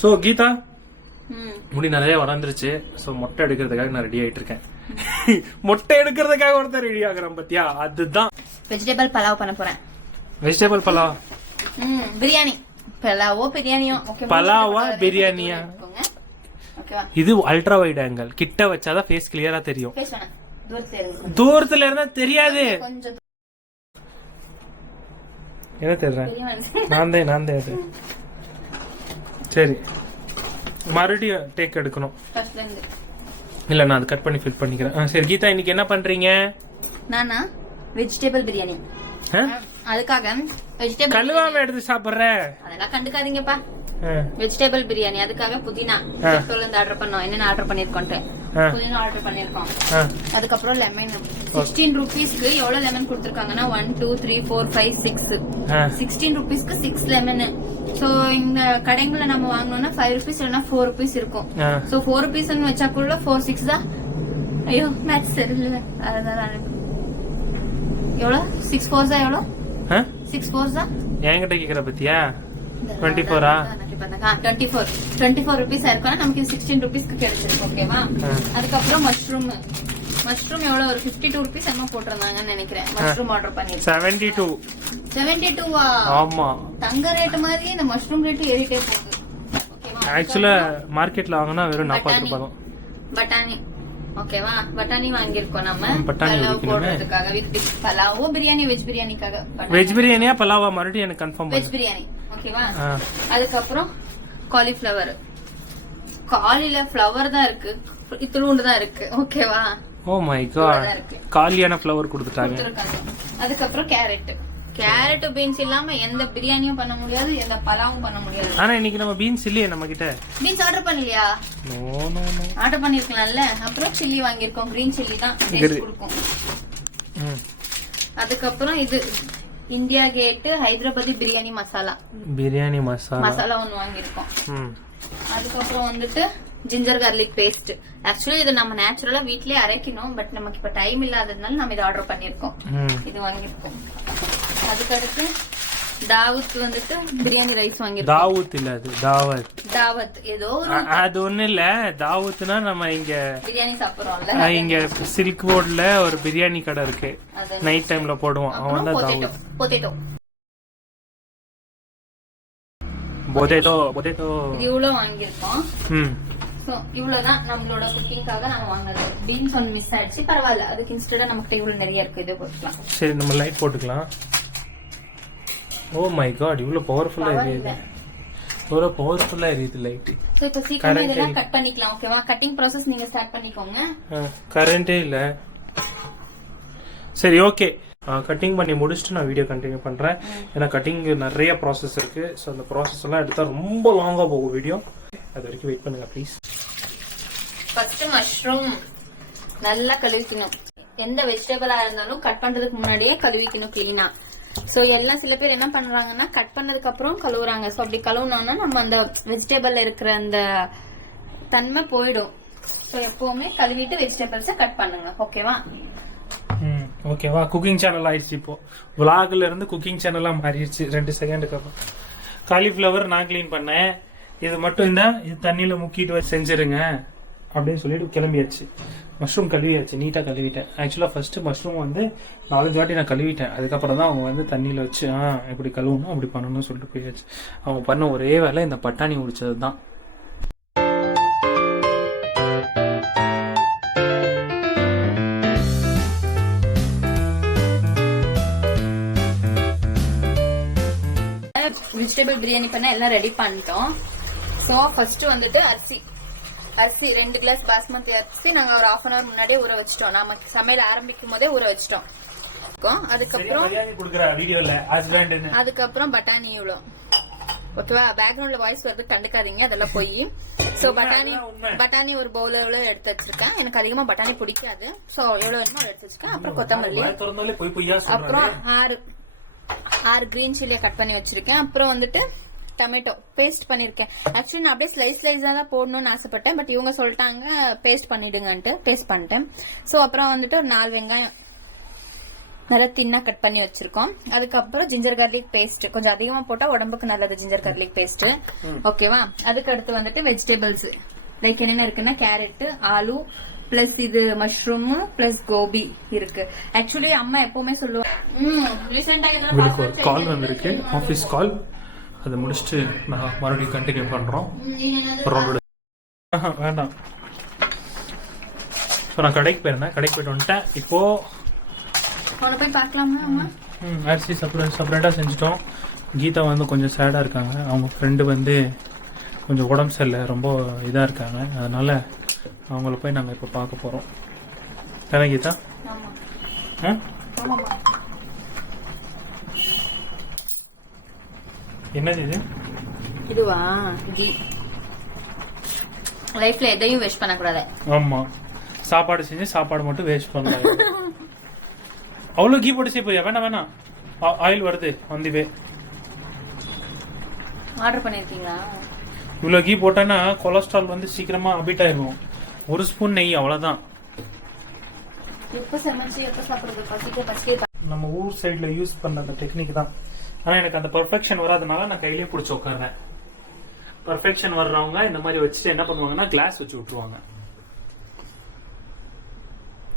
So Geetha முடி நிறைய வளர்ந்துருச்சு. ஸோ மொட்டை எடுக்கிறதுக்காக நான் ரெடி ஆயிட்டு இருக்கேன். மொட்டை எடுக்கிறதுக்காக ஒருத்தர் ரெடி ஆகுறேன் பத்தியா? அதுதான் வெஜிடபிள் பலாவ் பண்ண போறேன். வெஜிடபிள் பலாவ், பிரியாணி. பலாவோ பிரியாணியோ? பலாவா பிரியாணியா? இது அல்ட்ரா வைட் ஆங்கிள், கிட்ட வச்சாதான் ஃபேஸ் கிளியரா தெரியும். தூரத்துல இருந்தா தெரியாது. என்ன தெரியுறேன்? நான் தான். சரி, மறுபடியும் டேக் எடுக்கணும். இல்ல நான் அது கட் பண்ணி ஃபில் பண்ணிக்கிறேன். சரி கீதா, இன்னைக்கு என்ன பண்றீங்க? நானா வெஜிடபிள் பிரியாணி. அதுக்காக வெஜிடபிள் கழுவாம எடுத்து சாப்பிடுற அதெல்லாம் கண்டுக்காதீங்கப்பா. வெஜிடபிள் பிரியாணி, அதுக்காக புதினா ஆர்டர் பண்ணோம். என்னென்ன ஆர்டர் பண்ணிருக்கோம்? புதினா ஆர்டர் பண்ணிருக்கோம். அதுக்கப்புறம் லெமன் 16 rupeesக்கு எவ்வளவு லெமன் கொடுத்திருக்காங்கன்னா 1 2 3 4 5 6 16 rupeesக்கு 6 லெமன். சோ இந்த கடைங்கள நம்ம வாங்கணும்னா 5 rupees இல்லனா 4 rupees இருக்கும். சோ 4 rupees ன்னு வச்சா கூட 4 6 தான். ஐயோ மேட்ச் சரியில்லை. அதனால எவ்வளவு 6 4 தான் எவ்வளவு? 6 4 தான். என்கிட்ட கேக்குற பத்தியா? 24 24 rupees இருக்கும்னா நமக்கு 16 rupeesக்கு கிடைச்சிருக்கு. ஓகேவா? அதுக்கப்புறம் மஷ்ரூம் எவ்வளவு? ஒரு 52 rupees என்னமோ போட்டிருந்தாங்கன்னு நினைக்கிறேன். மஷ்ரூம் ஆர்டர் பண்ணிருக்கேன். 72 ஆமா. தங்க ரேட் மாதிரி இந்த மஷ்ரூம் ரேட் ஏறிட்டே போகுது. ஓகேவா? ஆக்சுவலா மார்க்கெட்ல வாங்கினா வெறும் 40 ரூபாய் தான். பட்டாணி. ஓகேவா? பட்டாணி வாங்கியிருக்கோம் நம்ம பட்டாணி போடுறதுக்காக. வித் பலாவோ பிரியாணி, வெஜ் பிரியாணிக்காக. வெஜ் பிரியாணியா பலாவா? மறுபடியும் எனக்கு கன்ஃபார்ம். வெஜ் பிரியாணி. ஓகேவா? அதுக்கப்புறம் காலிஃபிளவர். காலிஃபிளவர் தான் இருக்கு, இத்துளூண்டு தான் இருக்கு. ஓகேவா? ஓ மை காட், காலியான ஃப்ளவர் கொடுத்துட்டாங்க. அதுக்கப்புறம் கேரட் பீன்ஸ் இல்லாம எந்த பிரியாணியும் பண்ண முடியாது, எந்த பலாவும் பண்ண முடியாது. ஆனா இன்னைக்கு நம்ம பீன்ஸ் இல்லையே நம்ம கிட்ட. பீன்ஸ் ஆர்டர் பண்ணலையா? ஆர்டர் பண்ணிருக்கலாம்ல. அப்புறம் சில்லி வாங்கியிருக்கோம். கிரீன் சில்லி தான் டேஸ்ட் கொடுக்கும். அதுக்கப்புறம் இது இந்தியா கேட் ஹைதராபாதி பிரியாணி மசாலா ஒன்னு வாங்கியிருக்கோம். அதுக்கப்புறம் வந்துட்டு ஜிஞ்சர் கார்லிக் பேஸ்ட். ஆக்சுவலி இது நம்ம நேச்சுரலா வீட்லயே அரைக்கணும், பட் நமக்கு இப்ப டைம் இல்லாததுனால நம்ம இதை ஆர்டர் பண்ணிருக்கோம். இது வாங்கிருக்கோம். அதுக்கடுத்து தாவத் வந்துட்டு பிரியாணி ரைஸ் வாங்கிருக்கோம். தாவத் இல்ல, அது தாவத் ஏதோ அது ஒண்ணு இல்ல. தாவத்னா நம்ம இங்க பிரியாணி சாப்பிடுறோம்ல, இங்க சில்க் போர்ட்ல ஒரு பிரியாணி கடை இருக்கு, நைட் டைம்ல போடுவோம். அவன் தான் தாவத். பொட்டேட்டோ இவ்வளவு வாங்கிருக்கோம். இவ்வளவுதான் நம்மளோட குக்கிங்காக நம்ம வாங்கினது. பீன்ஸ் ஒன்னு மிஸ் ஆயிடுச்சு, பரவாயில்ல. அதுக்கு இன்ஸ்டெடா நமக்கு டேபிள் நிறைய இருக்கு, இதே போட்டுக்கலாம். சரி, நம்ம லைட் போட்டுக்கலாம். ஓ மை காட், இவ்வளவு பவர்ஃபுல்லா எரியுது. லைட். சோ இப்போ சீக்கிரமா இதெல்லாம் கட் பண்ணிக்கலாம். ஓகேவா? கட்டிங் process நீங்க ஸ்டார்ட் பண்ணிக்கோங்க. கரண்டே இல்ல. சரி, ஓகே. கட்டிங் பண்ணி முடிச்சுட்டு நான் வீடியோ கண்டினியூ பண்றேன். ஏன்னா கட்டிங் நிறைய ப்ராசஸ் இருக்கு. ஸோ அந்த ப்ராசஸ் எல்லாம் எடுத்தா ரொம்ப லாங்கா போகும் வீடியோ. அது வரைக்கும் வெயிட் பண்ணுங்க ப்ளீஸ். ஃபர்ஸ்ட் மஷ்ரூம் நல்லா கழுவிக்கணும். எந்த வெஜிடபிளா இருந்தாலும் கட் பண்றதுக்கு முன்னாடியே கழுவிக்கணும் கிளீனா. சோ எல்லாம் சில பேர் என்ன பண்றாங்கன்னா கட் பண்ணதுக்கு அப்புறம் கழுவுறாங்க. சோ அப்படி கழுவுனோம்னா நம்ம அந்த வெஜிடபிள்ல இருக்கிற அந்த தன்மை போயிடும். சோ எப்பவுமே கழுவிட்டு வெஜிடபிள்ஸ கட் பண்ணுங்க. ஓகேவா? ஓகேவா? குக்கிங் சேனல் ஆயிடுச்சு. இப்போ விளாக்ல இருந்து குக்கிங் சேனலா மாறிடுச்சு 2 செகண்டுக்கு அப்புறம். காலிஃபிளவர் நான் கிளீன் பண்ணேன். இது மட்டும் இந்த இது தண்ணியில முக்கிட்டு செஞ்சிருங்க அப்படின்னு சொல்லிட்டு கிளம்பியாச்சு. மஷ்ரூம் கழுவியாச்சு, நீட்டா கழுவிட்டேன். ஆக்சுவலா ஃபர்ஸ்ட் மஷ்ரூம் வந்து 4 வாட்டி நான் கழுவிட்டேன். அதுக்கப்புறம் தான் அவங்க வந்து தண்ணியில வச்சு இப்படி கழுவணும் அப்படி பண்ணணும்னு சொல்லிட்டு போயாச்சு. அவங்க பண்ண ஒரே வேலை இந்த பட்டாணி உடிச்சது தான். வெஜிடபிள் பிரியாணி பண்ண எல்லாம் ரெடி பண்ணிட்டோம். சோ ஃபர்ஸ்ட் வந்துட்டு அரிசி 2 கிளாஸ் பாஸ்மதி அரிசி நாங்க ஒரு 1/2 hour முன்னாடியே ஊற வச்சிட்டோம். நாம சமையல் ஆரம்பிக்கும் போதே ஊற வச்சிட்டோம். அதுக்கப்புறம் பட்டாணி இவ்வளோ. ஓகேவா? பேக்ரவுண்ட்ல வாய்ஸ் வருது, கண்டுக்காதீங்க, அதெல்லாம் போய். சோ பட்டாணி ஒரு பவுல் எவ்வளவு எடுத்து வச்சிருக்கேன். எனக்கு அதிகமா பட்டாணி பிடிக்காது. சோ எவ்வளவு வேணுமோ எடுத்து வச்சிருக்கேன். அப்புறம் கொத்தமல்லி, அப்புறம் 6 கிரீன் சில்லியை கட் பண்ணி வச்சிருக்கேன். அப்புறம் வந்துட்டு டொமேட்டோ பேஸ்ட் பண்ணிருக்கேன். ஆக்சுவலி நான் அப்படியே ஸ்லைஸா தான் போடணும்னு ஆசைப்பட்டேன். பட் இவங்க சொல்லிட்டாங்க பேஸ்ட் பண்ணிடுங்கன்ட்டு பேஸ்ட் பண்ணிட்டேன். சோ அப்புறம் வந்துட்டு ஒரு 4 வெங்காயம் நல்லா தின்னா கட் பண்ணி வச்சிருக்கோம். அதுக்கப்புறம் ஜிஞ்சர் கார்லிக் பேஸ்ட் கொஞ்சம் அதிகமா போட்டா உடம்புக்கு நல்லது ஜிஞ்சர் கார்லிக் பேஸ்ட். ஓகேவா? அதுக்கு அடுத்து வந்துட்டு வெஜிடபிள்ஸ் லைக் என்னென்ன இருக்குன்னா கேரட், ஆலு பிளஸ் இது மஷ்ரூம் பிளஸ் கோபி இருக்கு. ஆக்சுவலி அம்மா எப்பவுமே உங்களுக்கு ஒரு கால் வந்திருக்கு, ஆஃபீஸ் கால். அதை முடிச்சுட்டு நான் மறுபடியும் கண்டினியூ பண்றோம். வேண்டாம். நான் கடைக்கு போயிருந்தேன், கடைக்கு போயிட்டு வந்துட்டேன். இப்போ போய் பார்க்கலாமா அம்மா? அரிசி செப்பரேட்டாக செஞ்சுட்டோம். கீதா வந்து கொஞ்சம் சேடாக இருக்காங்க. அவங்க ஃப்ரெண்டு வந்து கொஞ்சம் உடம்பு சரியில்லை, ரொம்ப இதாக இருக்காங்க. அதனால அவங்கள போய் நாங்கள் இப்போ பார்க்க போகிறோம். தானே கீதா? என்னது இது? இதுவா? லைஃப்ல எதையும் வேஸ்ட் பண்ணக்கூடாது. ஆமா, சாப்பாடு செஞ்சு சாப்பாடு மட்டும் வேஸ்ட் பண்ணலாம். அவ்வளோ கீ போட்டு செய்ய வேணாம். ஆயில் வருது வந்திவே. ஆர்டர் பண்ணிருக்கீங்களா? இவ்வளோ கீ போட்டேன்னா கொலஸ்ட்ரால் வந்து சீக்கிரமா அபிட் ஆயிடும். ஒரு ஸ்பூன் நெய் அவ்வளவுதான். நம்ம ஊர் சைட்ல யூஸ் பண்ண அந்த டெக்னிக் தான். ஆனா எனக்கு அந்த பெர்ஃபெக்ஷன் வராதனால நான் கையிலேயே பிடிச்சி உட்கார்றேன். பெர்ஃபெக்ஷன் வர்றவங்க இந்த மாதிரி வச்சுட்டு என்ன பண்ணுவாங்கன்னா கிளாஸ் வச்சு விட்டுருவாங்க.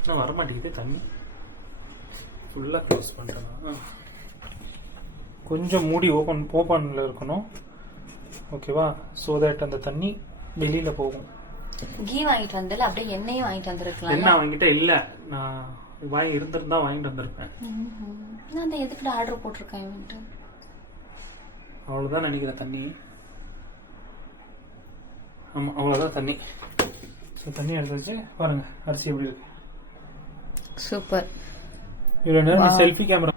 நான் வரமாட்டேங்குது தண்ணி. ஃபுல்லா க்ளோஸ் பண்றேன். கொஞ்சம் மூடி ஓபன்ல இருக்கணும். ஓகேவா? சோ தட் அந்த தண்ணி வெளியில போகும். கீ வாங்கிட்டு வந்தல அப்படியே எண்ணெயும் வாங்கிட்டு வந்திருக்கலாம். என்ன வாங்கிட்ட இல்ல, நான் வாங்கி இருந்திருந்தா வாங்கிட்டு வந்திருப்பேன். நான் அந்த எதுக்கு ஆர்டர் போட்டிருக்கேன் இவன்ட்டு. அவ்வளவுதான் நினைக்கிறேன் தண்ணி. ஆமா அவ்வளவுதான் தண்ணி. தண்ணி எடுத்து பாருங்க அரிசி எப்படி இருக்கு. சூப்பர். இவ்வளவு நேரம் செல்ஃபி கேமரா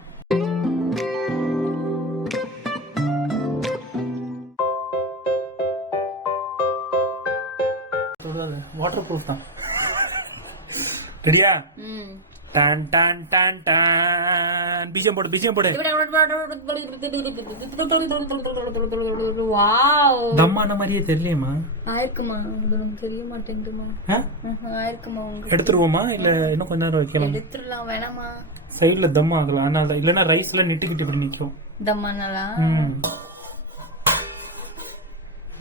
வாட்டர் ப்ரூஃப் தான். ரெடியா? டான் டான் டான் டான். பீஜம் போடு. வாவ், தம்மான மாதிரியே தெரியலையேமா. ஆயிருக்குமா? உங்களுக்கு தெரிய மாட்டேங்குதுமா. ஆயிருக்குமா? உங்களுக்கு எடுத்துருவோமா இல்ல இன்னும் கொஞ்ச நேரம் வைக்கலாம்? எடுத்துடலாம். வேணாமா? சைடுல தம் ஆகலாம். அதனால இல்லன்னா ரைஸ்ல நிட்டுக்கிட்டு இப்படி நிக்கும். தம்மானலா?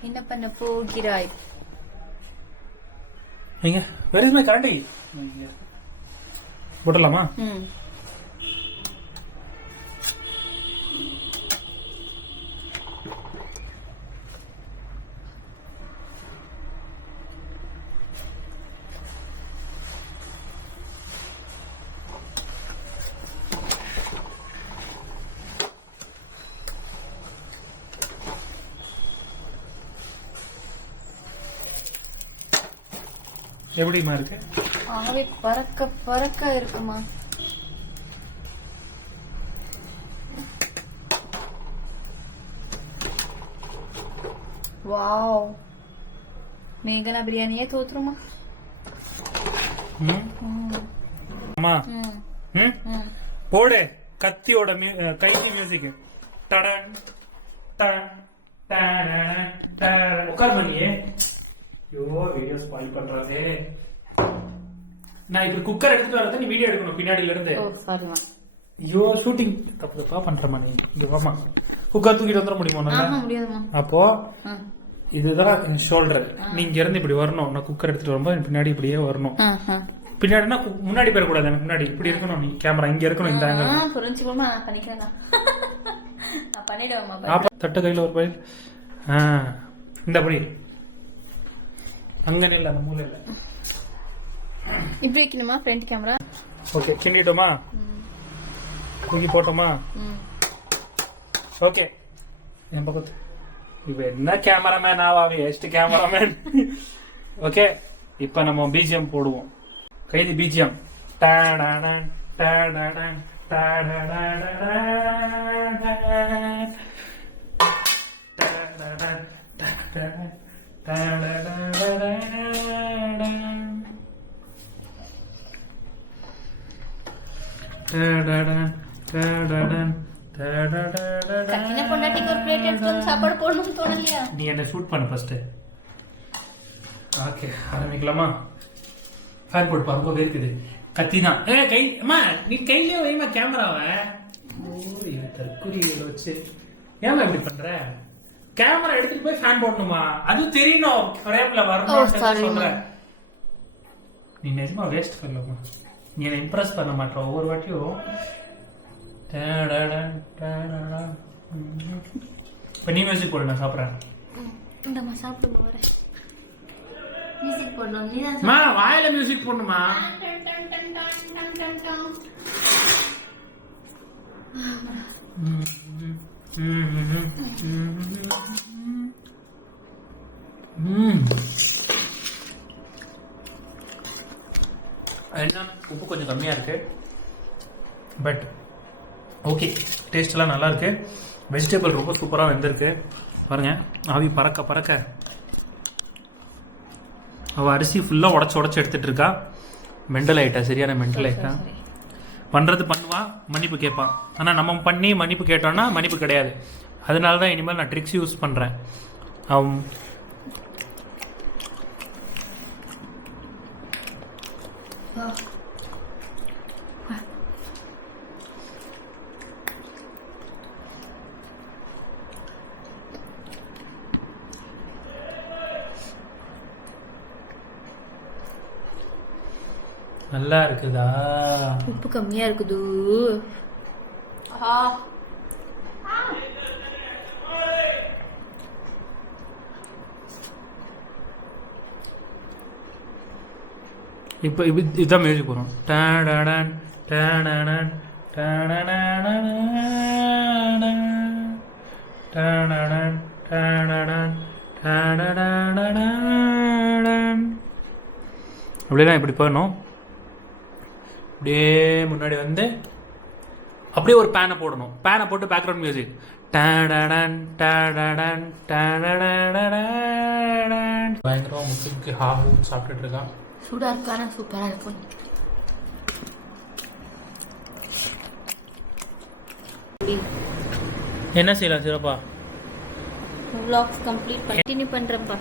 என்ன பண்ண போகிறாய்? எங்க வேர் இஸ் மை கரண்டி? போடலாமா? எப்படிமா இருக்கு? ஆவி பறக்க பறக்க இருக்குமா? வாவ், மேகனா பிரியாணியே தோத்துருமா? அம்மா போடு கத்தியோட கைதி மியூசிக். டடன் டன் டன் டன். உட்கார் பண்ணியே. ஐயோ வீடியோ ஸ்பாயில் பண்றாதே. நான் இப்ப குக்கர் எடுத்துட்டு வரத நீ வீடியோ எடுக்கணும் பின்னாடில இருந்து. ஓ சாரிமா. ஐயோ ஷூட்டிங் தப்பா பண்றமா நீ. இங்க வாமா. குக்கர் தூக்கிட்டு வந்துட முடியுமா? ஆமா முடியாதுமா. அப்போ இதுதான் ஷோல்டர். நீங்க இருந்து இப்படி வரணும். நான் குக்கர் எடுத்துட்டு வரும்போது பின்னாடி இப்படியே வரணும். பின்னாடினா முன்னாடி போயிட கூடாது. எனக்கு முன்னாடி இப்படி இருக்கணும். நீ கேமரா இங்க இருக்கணும். இந்த ஆங்கிள் புரிஞ்சுக்கோமா? நான் பண்ணிக்கிறேன். நான் பண்ணிடுவேமா. தட்டு கையில ஒரு பைல். இந்த அப்படி அங்க இல்ல, அந்த மூலையில இப்படி வைக்கணுமா? Front camera. ஓகே, கிண்டிட்டோமா? தூக்கி போட்டோமா? ஓகே. என் பக்கத்து இப்ப என்ன கேமராமேன் ஆவாவே எஸ்ட் கேமராமேன். ஓகே, இப்ப நம்ம பிஜிஎம் போடுவோம். கைதி பிஜிஎம். டாடாடான் டாடாடான் டாடாடான் டாடாடான் டாடாடான். நீ என்ன ஷூட் பண்ண ஃபர்ஸ்ட். ஓகே, ஆரம்பிக்கலாமா? ஃபேன் போட்டு பாருங்க, வேர்க்குது. கத்தி தான். கை அம்மா நீ கையிலே வைமா கேமராவை. தற்குறிகளை வச்சு ஏமா இப்படி பண்ற? கேமரா எடுத்துட்டு போய் ஃபேன் போடணுமா? அது தெரியணும் ரேப்ல வரணும் சொல்றேன். நீ நிஜமா வேஸ்ட் பண்ணலமா? நீ என்ன இம்ப்ரெஸ் பண்ண மாட்டேற ஒவ்வொரு வாட்டியும். இப்ப நீ மியூசிக் போடு, நான் சாப்பிட்றேன். இந்தம்மா சாப்பிடுமா வரேன். மியூசிக் போடணும். நீ தான் மா வாயில மியூசிக் போடணுமா? என்ன உப்பு கொஞ்சம் கம்மியா இருக்கு, பட் ஓகே, டேஸ்ட் எல்லாம் நல்லா இருக்கு. வெஜிடபிள் ரொம்ப சூப்பரா வெந்திருக்கு பாருங்க. ஆவி பறக்க பறக்க அவ அரிசி ஃபுல்லா உடச்சு எடுத்துட்டு இருக்கா. மெண்டல் ஆயிட்டா, சரியான மெண்டல் ஆயிட்டா. பண்றது பண்ணுவா, மன்னிப்பு கேட்பான். ஆனா நம்ம பண்ணி மன்னிப்பு கேட்டோம்னா மன்னிப்பு கிடையாது. அதனால தான் இனிமேல் நான் ட்ரிக்ஸ் யூஸ் பண்றேன். நல்லா இருக்குதா? உப்பு கம்மியா இருக்குது. இப்போ இதுதான் மியூசிக் போகிறோம். அப்படிலாம் இப்படி போடணும். அப்படியே முன்னாடி வந்து அப்படியே ஒரு பேனை போடணும். பேனை போட்டு பேக்ரவுண்ட் மியூசிக். பயங்கரமா முசுக்கு ஹாஹூன்னு சாப்பிட்டுட்டு இருக்கான். சூடா இருக்கானா? சூப்பரா இருக்கும். என்ன செய்யலாம் சிறப்பா? vlogs complete continue பண்றேன்ப்பா.